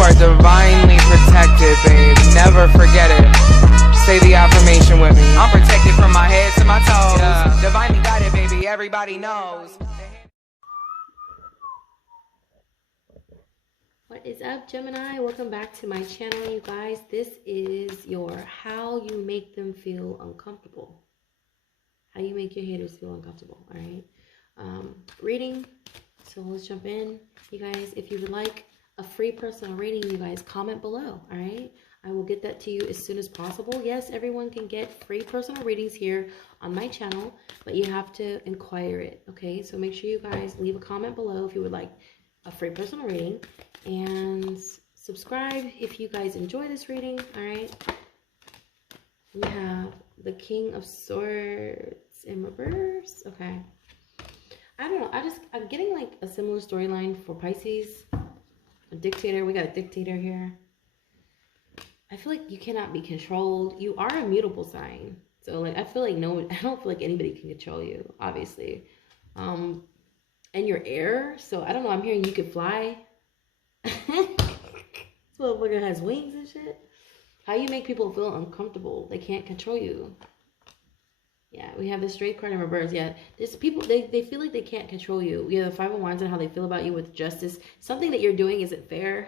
are divinely protected, babe. Never forget it. Say the affirmation with me. I'm protected from my head to my toes. Yeah. Divinely guided, baby. Everybody knows. What is up, Gemini? Welcome back to my channel, you guys. This is your how you make them feel uncomfortable. How you make your haters feel uncomfortable, all right? Reading. So let's jump in. You guys, if you would like a free personal reading, you guys comment below, all right? I will get that to you as soon as possible. Yes, everyone can get free personal readings here on my channel, but you have to inquire it, okay? So make sure you guys leave a comment below if you would like a free personal reading, and subscribe if you guys enjoy this reading. All right, we have the King of Swords in reverse. Okay, I don't know, I'm getting like a similar storyline for Pisces. A dictator. We got a dictator here. I feel like you cannot be controlled. You are a mutable sign, so like I feel like I don't feel like anybody can control you, obviously. And you're air, so I don't know, I'm hearing you could fly. This motherfucker has wings and shit. How you make people feel uncomfortable? They can't control you. Yeah, we have the Straight card in reverse. Yeah, there's people, they feel like they can't control you. We have the Five of Wands and how they feel about you with justice. Something that you're doing isn't fair.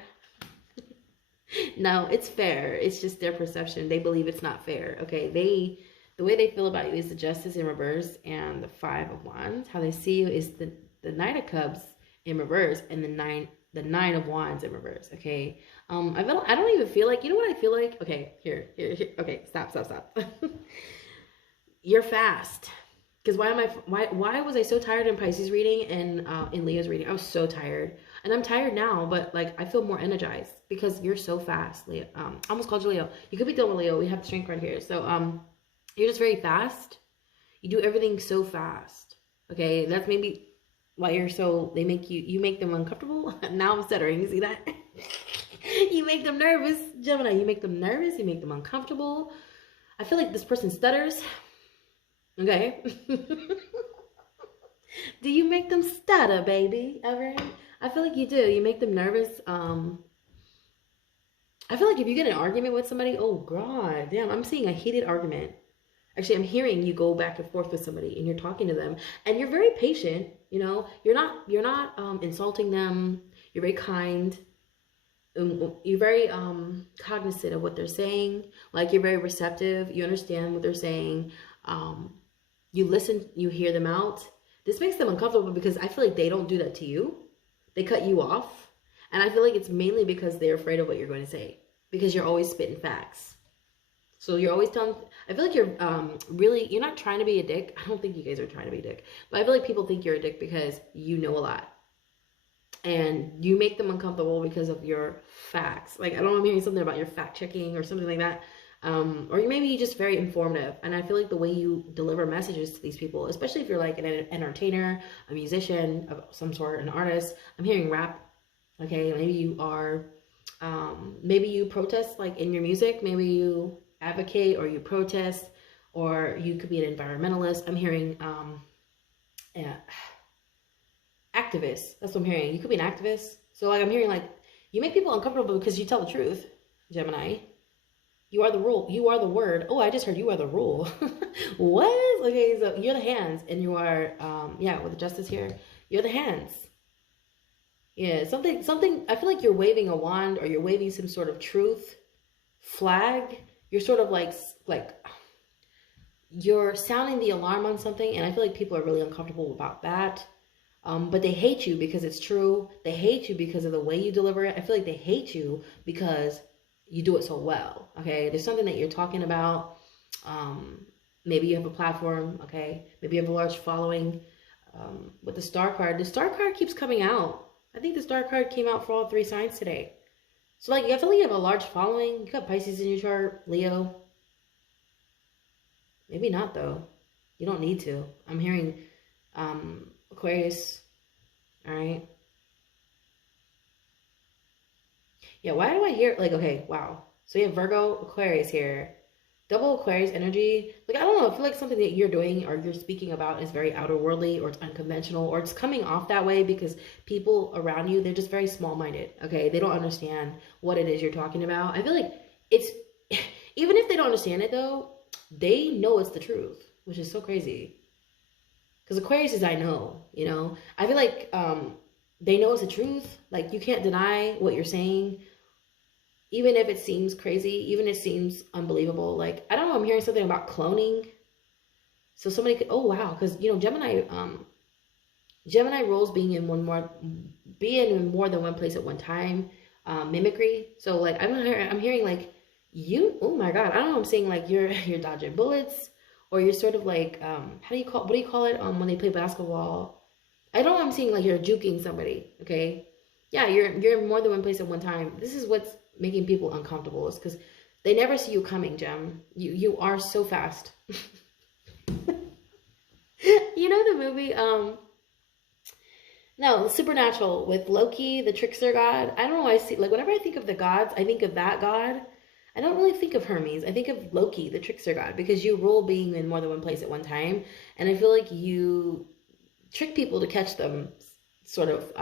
No, it's fair. It's just their perception. They believe it's not fair. Okay, the way they feel about you is the Justice in reverse and the Five of Wands. How they see you is the Knight of Cups in reverse and the Nine of Wands in reverse. Okay, I don't even feel like, you know what I feel like? Okay, here. Okay, stop. You're fast. Because why was I so tired in Pisces reading and in Leo's reading? I was so tired, and I'm tired now, but like I feel more energized because you're so fast, Leo. I almost called you Leo. You could be dealing with Leo. We have the Strength card here, so you're just very fast. You do everything so fast. Okay, that's maybe why you're so, you make them uncomfortable. Now I'm stuttering, you see that? You make them nervous, Gemini. You make them nervous, you make them uncomfortable. I feel like this person stutters. Okay. Do you make them stutter, baby? Ever? I feel like you do. You make them nervous. I feel like if you get in an argument with somebody, oh god, damn, I'm seeing a heated argument. Actually, I'm hearing you go back and forth with somebody and you're talking to them and you're very patient, you know, you're not insulting them. You're very kind. You're very cognizant of what they're saying. Like, you're very receptive. You understand what they're saying. You listen, you hear them out. This makes them uncomfortable because I feel like they don't do that to you. They cut you off. And I feel like it's mainly because they're afraid of what you're going to say, because you're always spitting facts. So you're always telling, I feel like you're you're not trying to be a dick. I don't think you guys are trying to be a dick. But I feel like people think you're a dick because you know a lot. And you make them uncomfortable because of your facts. Like, I don't know, I'm hearing something about your fact checking or something like that. Or maybe you're just very informative. And I feel like the way you deliver messages to these people, especially if you're like an entertainer, a musician of some sort, an artist. I'm hearing rap. Okay, maybe you are, maybe you protest like in your music. Maybe you advocate or you protest, or you could be an environmentalist. I'm hearing activist. That's what I'm hearing. You could be an activist. So like, I'm hearing like you make people uncomfortable because you tell the truth, Gemini. You are the rule. You are the word. Oh, I just heard you are the rule. What? Okay, so you're the hands, and you are yeah, with the Justice here, you're the hands. Yeah, something I feel like you're waving a wand, or you're waving some sort of truth flag. You're sort of like you're sounding the alarm on something, and I feel like people are really uncomfortable about that. But they hate you because it's true. They hate you because of the way you deliver it. I feel like they hate you because you do it so well. Okay, there's something that you're talking about. Maybe you have a platform. Okay, maybe you have a large following. With the Star card keeps coming out. I think the Star card came out for all three signs today. So like, I feel like you have a large following. You got Pisces in your chart, Leo. Maybe not though. You don't need to. I'm hearing Aquarius. All right. Yeah, why do I hear like, okay, wow. So you have Virgo, Aquarius here. double Aquarius energy, like, I don't know, I feel like something that you're doing or you're speaking about is very outer worldly, or it's unconventional, or it's coming off that way because people around you, they're just very small-minded, okay? They don't understand what it is you're talking about. I feel like it's, even if they don't understand it though, they know it's the truth, which is so crazy. Because Aquarius is, I know, you know? I feel like they know it's the truth. Like, you can't deny what you're saying, even if it seems crazy, even if it seems unbelievable. Like, I don't know, I'm hearing something about cloning. So somebody could, oh wow, because, you know, Gemini rules being in more than one place at one time, mimicry. So like, I'm hearing like, you, oh my God, I don't know, I'm saying like you're dodging bullets, or you're sort of like, what do you call it when they play basketball? I don't know, I'm seeing like you're juking somebody, okay? Yeah, you're in more than one place at one time. This is what's making people uncomfortable, is because they never see you coming, Gem. You are so fast. You know the movie, no, Supernatural, with Loki, the trickster god? I don't know why I see, like, whenever I think of the gods, I think of that god. I don't really think of Hermes. I think of Loki, the trickster god, because you rule being in more than one place at one time. And I feel like you trick people to catch them sort of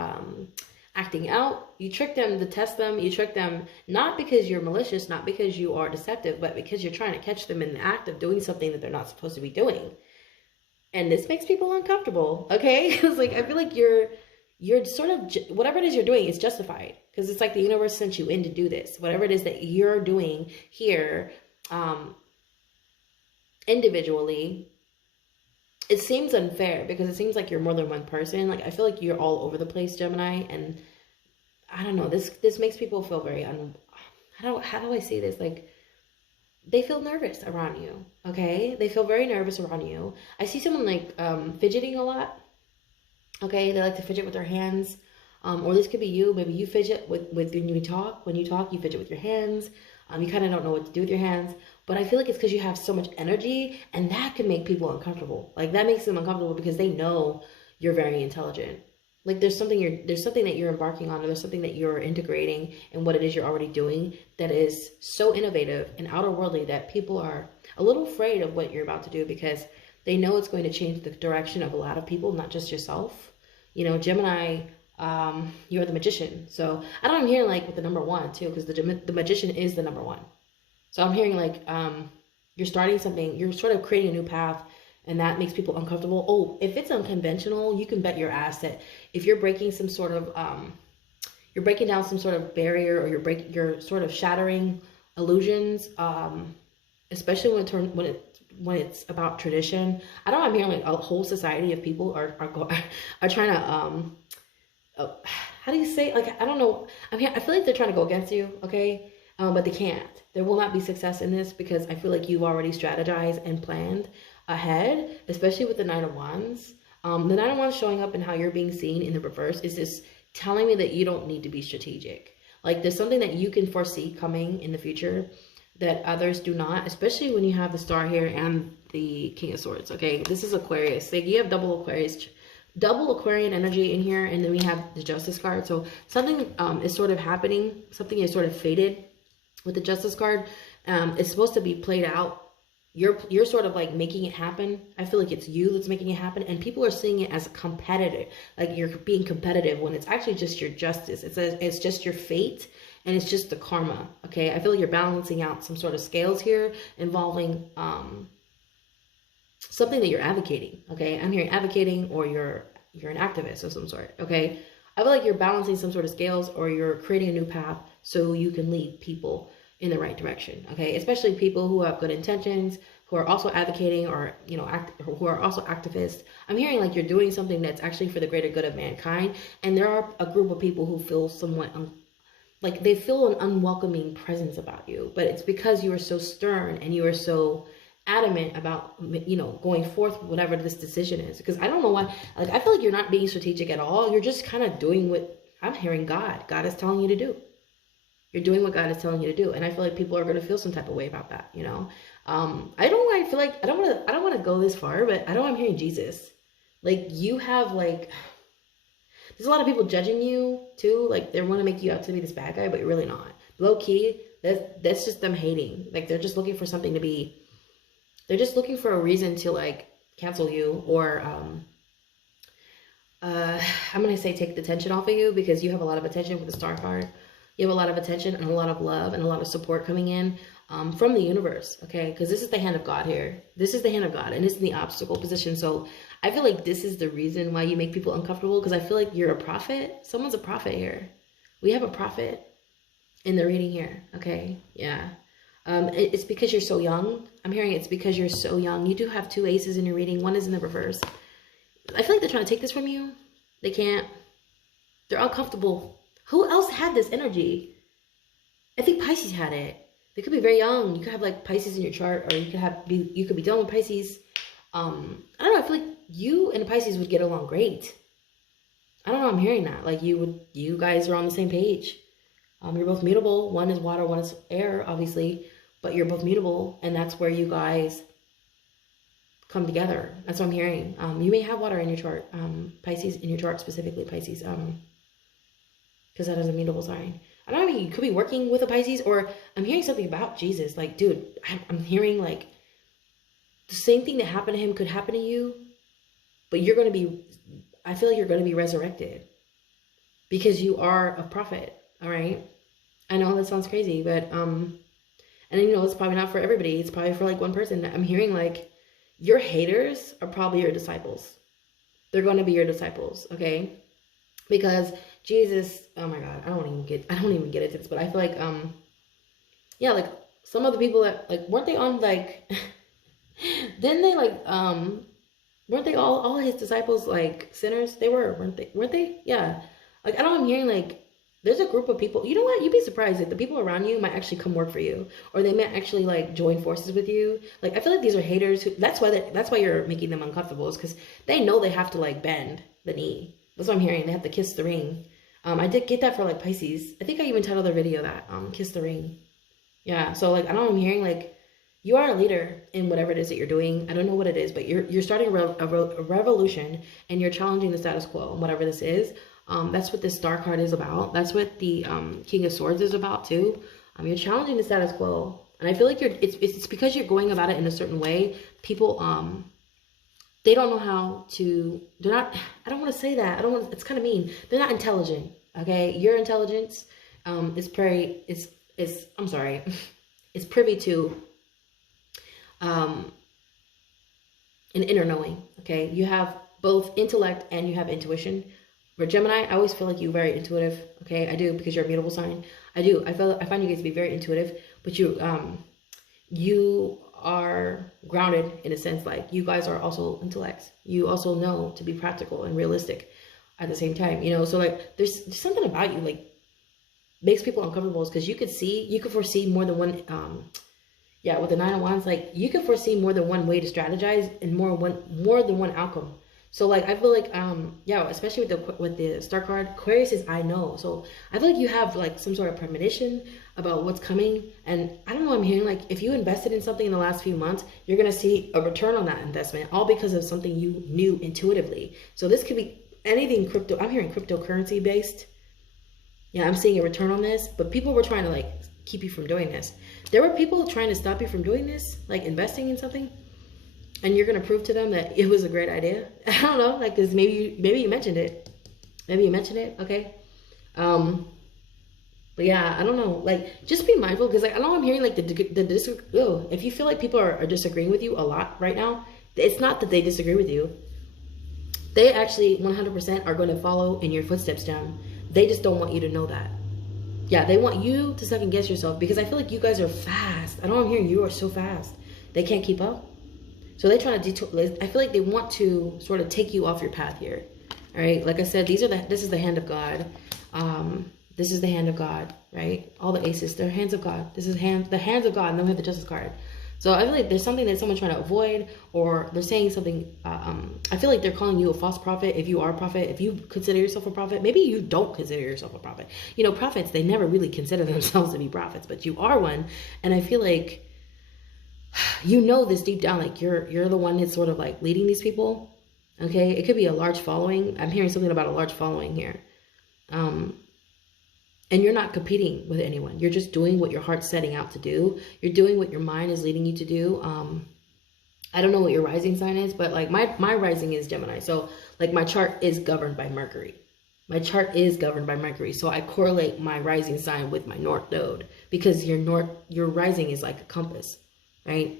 acting out. You trick them to test them. You trick them not because you're malicious, not because you are deceptive, but because you're trying to catch them in the act of doing something that they're not supposed to be doing. And this makes people uncomfortable, okay? Because like, I feel like you're sort of, whatever it is you're doing is justified, because it's like the universe sent you in to do this. Whatever it is that you're doing here, individually, it seems unfair because it seems like you're more than one person. Like, I feel like you're all over the place, Gemini, and I don't know, this makes people feel very how do I say this? Like, they feel nervous around you, okay? They feel very nervous around you. I see someone like fidgeting a lot. Okay, they like to fidget with their hands, or this could be you. Maybe you fidget with when you talk. When you talk, you fidget with your hands. You kind of don't know what to do with your hands. But I feel like it's because you have so much energy, and that can make people uncomfortable. Like, that makes them uncomfortable because they know you're very intelligent. Like, there's something that you're embarking on, or there's something that you're integrating in what it is you're already doing that is so innovative and outer worldly that people are a little afraid of what you're about to do, because they know it's going to change the direction of a lot of people, not just yourself. You know, Gemini, you're the magician. So I don't, I'm hearing like with the number one too, because the magician is the number one. So I'm hearing like you're starting something, you're sort of creating a new path, and that makes people uncomfortable. Oh, if it's unconventional, you can bet your ass that if you're breaking some sort of, you're breaking down some sort of barrier, or you're sort of shattering illusions, especially when it's about tradition. I don't know, I'm hearing like a whole society of people are trying to how do you say, like, I don't know, I feel like they're trying to go against you, okay? But they can't. There will not be success in this, because I feel like you've already strategized and planned ahead, especially with the Nine of Wands. The Nine of Wands showing up and how you're being seen in the reverse is just telling me that you don't need to be strategic. Like, there's something that you can foresee coming in the future that others do not, especially when you have the Star here and the King of Swords, okay? This is Aquarius. Like, you have double Aquarian energy in here, and then we have the Justice card. So something is sort of happening. Something is sort of fated with the Justice card. It's supposed to be played out. You're sort of like making it happen. I feel like it's you that's making it happen, and people are seeing it as a competitive, like you're being competitive, when it's actually just your justice. It's just your fate, and it's just the karma, okay? I feel like you're balancing out some sort of scales here involving something that you're advocating, okay? I'm hearing advocating, or you're an activist of some sort, okay? I feel like you're balancing some sort of scales, or you're creating a new path so you can lead people in the right direction, okay? Especially people who have good intentions, who are also advocating, or, you know, who are also activists. I'm hearing like you're doing something that's actually for the greater good of mankind, and there are a group of people who feel somewhat like they feel an unwelcoming presence about you, but it's because you are so stern and you are so adamant about, you know, going forth whatever this decision is. Because I don't know why, like, I feel like you're not being strategic at all. You're just kind of doing what I'm hearing God is telling you to do. You're doing what God is telling you to do, and I feel like people are going to feel some type of way about that, you know. I feel like I don't want to go this far, but I'm hearing Jesus. Like, you have, like, there's a lot of people judging you too. Like, they want to make you out to be this bad guy, but you're really not. Low key, that's just them hating. Like, they're just looking for something to be They're just looking for a reason to like cancel you, or I'm gonna say take the tension off of you, because you have a lot of attention with the star card. You have a lot of attention and a lot of love and a lot of support coming in from the universe, okay? Because this is the hand of God here. This is the hand of God, and it's in the obstacle position. So I feel like this is the reason why you make people uncomfortable, because I feel like you're a prophet. Someone's a prophet here. We have a prophet in the reading here, okay? Yeah. It's because you're so young. I'm hearing it's because you're so young. You do have 2 aces in your reading. One is in the reverse. I feel like they're trying to take this from you. They can't. They're uncomfortable. Who else had this energy? I think Pisces had it. They could be very young. You could have like Pisces in your chart, or you could be dealing with Pisces. I don't know. I feel like you and Pisces would get along great. I don't know. I'm hearing that. Like you guys are on the same page. You're both mutable. One is water, one is air, obviously, but you're both mutable, and that's where you guys come together. That's what I'm hearing. You may have water in your chart, Pisces in your chart, specifically Pisces, because that is a mutable sign. I don't know, you could be working with a Pisces, or I'm hearing something about Jesus. Like, dude, I'm hearing like the same thing that happened to him could happen to you, but you're going to be, I feel like you're going to be resurrected because you are a prophet. All right. I know that sounds crazy, but, and you know, it's probably not for everybody. It's probably for like one person. I'm hearing like your haters are probably your disciples. They're going to be your disciples. Okay. Because Jesus, oh my God, I don't even get into this, but I feel like, yeah, like some of the people that like, weren't they on like, didn't they like, weren't they all his disciples like sinners? They were, weren't they? Yeah. Like, I don't know, I'm hearing like, there's a group of people, you know what? You'd be surprised that the people around you might actually come work for you, or they might actually like join forces with you. Like, I feel like these are haters who, that's why you're making them uncomfortable, is because they know they have to like bend the knee. That's what I'm hearing. They have to kiss the ring. I did get that for like Pisces. I think I even titled the video that, kiss the ring. Yeah. So like, I don't know, I'm hearing like, you are a leader in whatever it is that you're doing. I don't know what it is, but you're starting a revolution, and you're challenging the status quo, and whatever this is. That's what this star card is about. That's what the King of Swords is about too. You're challenging the status quo, and I feel like it's because you're going about it in a certain way. People they don't know how to. They're not. I don't want to say that. I don't want. It's kind of mean. They're not intelligent. Okay, your intelligence is very. It's. I'm sorry. It's privy to an inner knowing. Okay, you have both intellect and you have intuition. For Gemini, I always feel like you're very intuitive. Okay, I do, because you're a mutable sign. I do. I find you guys to be very intuitive, but you are grounded in a sense. Like, you guys are also intellects. You also know to be practical and realistic at the same time. You know, so like there's something about you like makes people uncomfortable, because you could foresee more than one. Yeah, with the 9 of Wands, like you could foresee more than one way to strategize, and more than one outcome. So like, I feel like, yeah, especially with the star card, Aquarius is I know. So I feel like you have like some sort of premonition about what's coming. And I don't know, I'm hearing like, if you invested in something in the last few months, you're going to see a return on that investment, all because of something you knew intuitively. So this could be anything crypto. I'm hearing cryptocurrency based. Yeah, I'm seeing a return on this, but people were trying to like keep you from doing this. There were people trying to stop you from doing this, like investing in something. And you're going to prove to them that it was a great idea. I don't know, like, because maybe you mentioned it. Maybe you mentioned it, okay? But yeah, I don't know. Like, just be mindful, because like, I know I'm hearing like if you feel like people are disagreeing with you a lot right now, it's not that they disagree with you. They actually 100% are going to follow in your footsteps down. They just don't want you to know that. Yeah, they want you to second guess yourself, because I feel like you guys are fast. I know I'm hearing you are so fast. They can't keep up. So they try to detour. I feel like they want to sort of take you off your path here. All right. Like I said, this is the hand of God. This is the hand of God, right? All the aces, they're hands of God. This is the hands of God, and then we have the Justice card. So I feel like there's something that someone's trying to avoid, or they're saying something. I feel like they're calling you a false prophet. If you are a prophet, if you consider yourself a prophet, maybe you don't consider yourself a prophet. You know, prophets, they never really consider themselves to be prophets, but you are one. And I feel like, you know this deep down, like you're the one that's sort of like leading these people. Okay, it could be a large following. I'm hearing something about a large following here. And you're not competing with anyone. You're just doing what your heart's setting out to do. You're doing what your mind is leading you to do. I don't know what your rising sign is, but like my rising is Gemini. So like my chart is governed by Mercury. My chart is governed by Mercury. So I correlate my rising sign with my North Node because your rising is like a compass, right?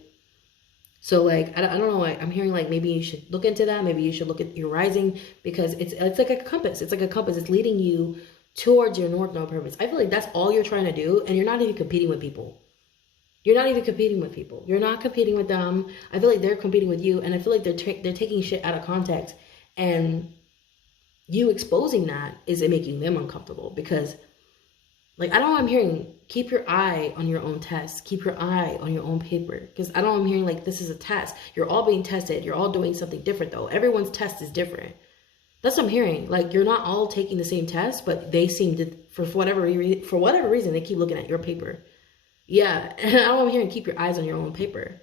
So like, I don't know, like I'm hearing like maybe you should look into that. Maybe you should look at your rising because it's like a compass. It's like a compass. It's leading you towards your North Node purpose. I feel like that's all you're trying to do, and you're not even competing with people. You're not even competing with people. You're not competing with them. I feel like they're competing with you, and I feel like they're taking shit out of context, and you exposing that is making them uncomfortable because, like, I don't know. I'm hearing keep your eye on your own test. Keep your eye on your own paper because I don't know. I'm hearing like this is a test. You're all being tested. You're all doing something different though. Everyone's test is different. That's what I'm hearing. Like you're not all taking the same test, but they seem to for whatever reason they keep looking at your paper. Yeah, and I don't know, I'm hearing keep your eyes on your own paper.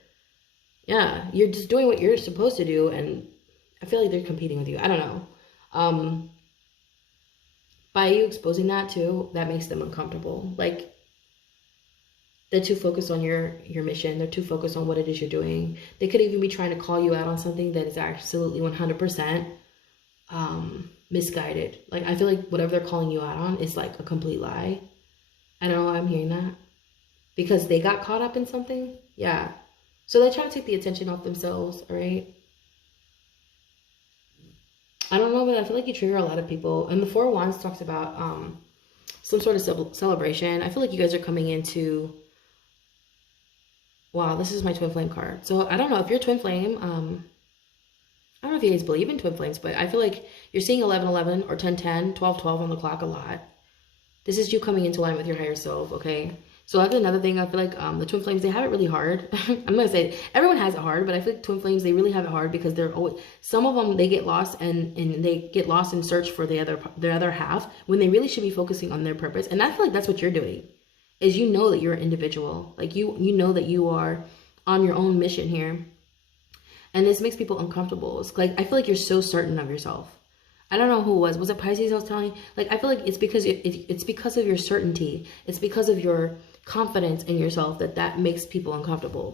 Yeah, you're just doing what you're supposed to do, and I feel like they're competing with you. I don't know. By you exposing that too, that makes them uncomfortable. Like they're too focused on your mission. They're too focused on what it is you're doing. They could even be trying to call you out on something that is absolutely 100% misguided. Like I feel like whatever they're calling you out on is like a complete lie. I don't know why I'm hearing that. Because they got caught up in something? Yeah. So they're trying to take the attention off themselves, all right? I don't know, but I feel like you trigger a lot of people. And the Four of Wands talks about some sort of celebration. I feel like you guys are coming into... Wow, this is my twin flame card. So I don't know if you're twin flame. I don't know if you guys believe in twin flames, but I feel like you're seeing 11-11 or 10-10, 12-12 on the clock a lot. This is you coming into line with your higher self, okay? So that's another thing. I feel like the twin flames, they have it really hard. I'm going to say everyone has it hard, but I feel like twin flames, they really have it hard because they're always, some of them, they get lost and they get lost in search for their other half when they really should be focusing on their purpose. And I feel like that's what you're doing is you know that you're an individual. Like you know that you are on your own mission here. And this makes people uncomfortable. It's like, I feel like you're so certain of yourself. I don't know who it was. Was it Pisces I was telling you? Like, I feel like it's because it's because of your certainty. It's because of your confidence in yourself that makes people uncomfortable.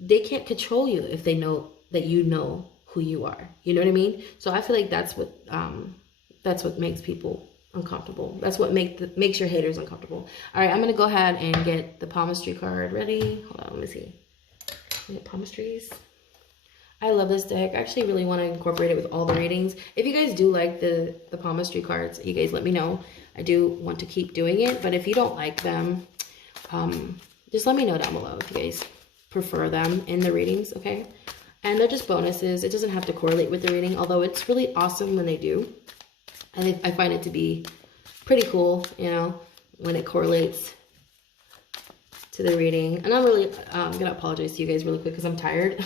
They can't control you if they know that you know who you are. You know what I mean? So I feel like that's what makes people uncomfortable. That's what makes your haters uncomfortable. All right, I'm gonna go ahead and get the palmistry card ready. Hold on, let me see. Get palmistries. I love this deck. I actually really want to incorporate it with all the readings. If you guys do like the palmistry cards, you guys let me know. I do want to keep doing it, but if you don't like them, just let me know down below if you guys prefer them in the readings, okay? And they're just bonuses. It doesn't have to correlate with the reading, although it's really awesome when they do. And I find it to be pretty cool, you know, when it correlates to the reading. And I'm really going to apologize to you guys really quick because I'm tired.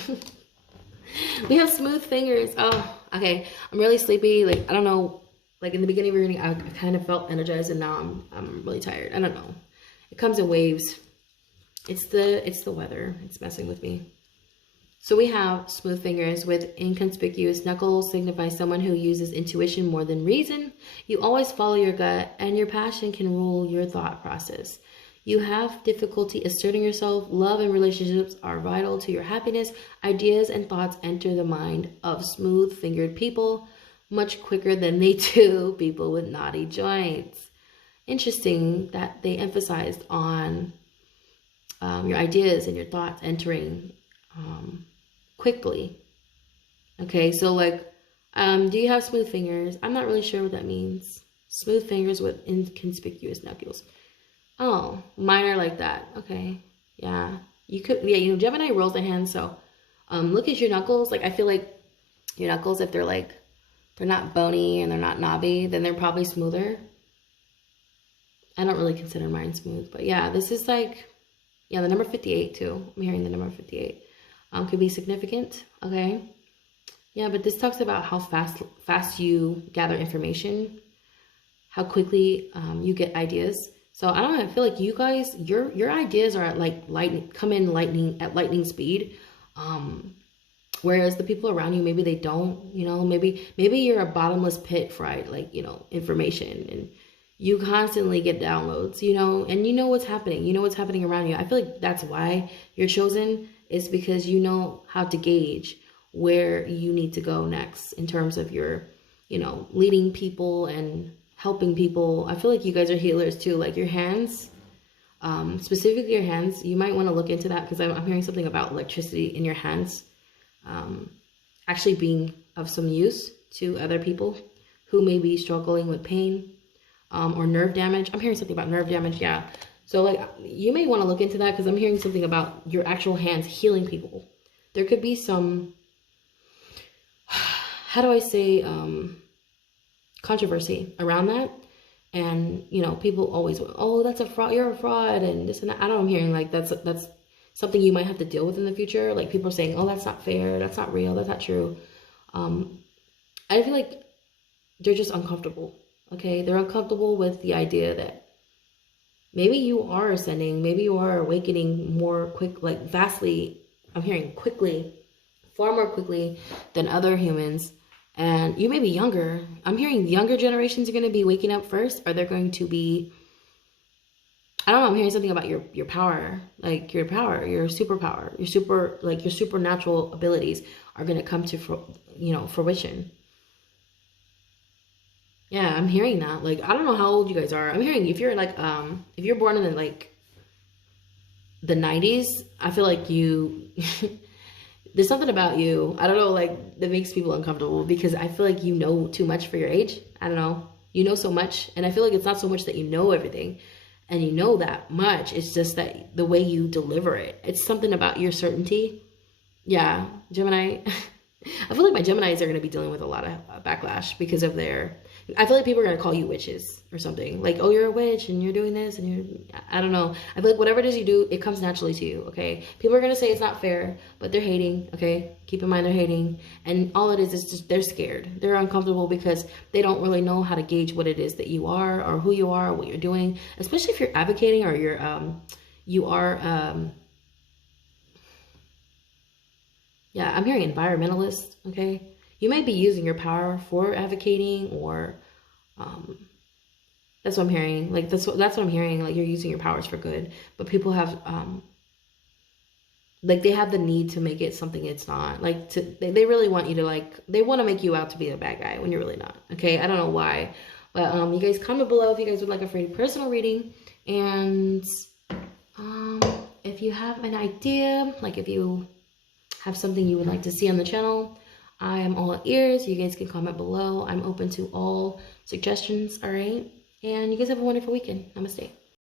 We have smooth fingers. Oh, okay. I'm really sleepy. Like, I don't know. Like, in the beginning of the reading, I kind of felt energized, and now I'm really tired. I don't know. It comes in waves. It's the weather. It's messing with me. So we have smooth fingers with inconspicuous knuckles signify someone who uses intuition more than reason. You always follow your gut, and your passion can rule your thought process. You have difficulty asserting yourself. Love and relationships are vital to your happiness. Ideas and thoughts enter the mind of smooth-fingered people much quicker than they do people with knotty joints. Interesting that they emphasized on your ideas and your thoughts entering quickly. Okay, so like, do you have smooth fingers? I'm not really sure what that means. Smooth fingers with inconspicuous knuckles. Oh, mine are like that. Okay. Yeah. You could, yeah, you know, Gemini rolls their hands. So, look at your knuckles. Like, I feel like your knuckles, if they're like, they're not bony and they're not knobby, then they're probably smoother. I don't really consider mine smooth, but yeah, this is like, yeah, the number 58 too. I'm hearing the number 58. Could be significant. Okay. Yeah, but this talks about how fast you gather information, how quickly, you get ideas. So I don't know, I feel like you guys, your ideas are at like lightning speed. Whereas the people around you, maybe they don't, you know, maybe you're a bottomless pit for like, you know, information, and you constantly get downloads, you know, and you know what's happening. You know what's happening around you. I feel like that's why you're chosen, is because you know how to gauge where you need to go next in terms of your, you know, leading people and helping people. I feel like you guys are healers too, like your hands, specifically your hands. You might want to look into that, because I'm hearing something about electricity in your hands actually being of some use to other people who may be struggling with pain or nerve damage. I'm hearing something about nerve damage, yeah. So like you may want to look into that, because I'm hearing something about your actual hands healing people. There could be some, how do I say, controversy around that. And, you know, people always, oh, that's a fraud, you're a fraud, and this and that. I don't know, I'm hearing like that's something you might have to deal with in the future. Like people are saying, oh, that's not fair, that's not real, that's not true. I feel like they're just uncomfortable, okay? They're uncomfortable with the idea that maybe you are ascending, maybe you are awakening more quick, like vastly, I'm hearing quickly, far more quickly than other humans. And you may be younger. I'm hearing younger generations are going to be waking up first, or they're going to be, I don't know, I'm hearing something about your power, like your power, your superpower, your supernatural abilities are going to come to, you know, fruition. Yeah, I'm hearing that. Like, I don't know how old you guys are. I'm hearing if you're like, if you're born in the, like the 90s, I feel like you, there's something about you, I don't know, like that makes people uncomfortable, because I feel like you know too much for your age. I don't know. You know so much. And I feel like it's not so much that you know everything and you know that much. It's just that the way you deliver it. It's something about your certainty. Yeah, Gemini. I feel like my Geminis are going to be dealing with a lot of backlash because of their, I feel like people are going to call you witches or something. Like, oh, you're a witch and you're doing this and you're, I don't know. I feel like whatever it is you do, it comes naturally to you, okay? People are going to say it's not fair, but they're hating, okay? Keep in mind they're hating. And all it is just they're scared. They're uncomfortable because they don't really know how to gauge what it is that you are or who you are or what you're doing. Especially if you're advocating or you are, yeah, I'm hearing environmentalist, okay? You may be using your power for advocating or, that's what I'm hearing. Like, that's what I'm hearing. Like, you're using your powers for good. But people have, like, they have the need to make it something it's not. Like, they really want you to, like, they want to make you out to be a bad guy when you're really not, okay? I don't know why. But you guys comment below if you guys would like a free personal reading. And if you have an idea, like if you have something you would like to see on the channel, I am all ears. You guys can comment below. I'm open to all suggestions, all right? And you guys have a wonderful weekend. Namaste.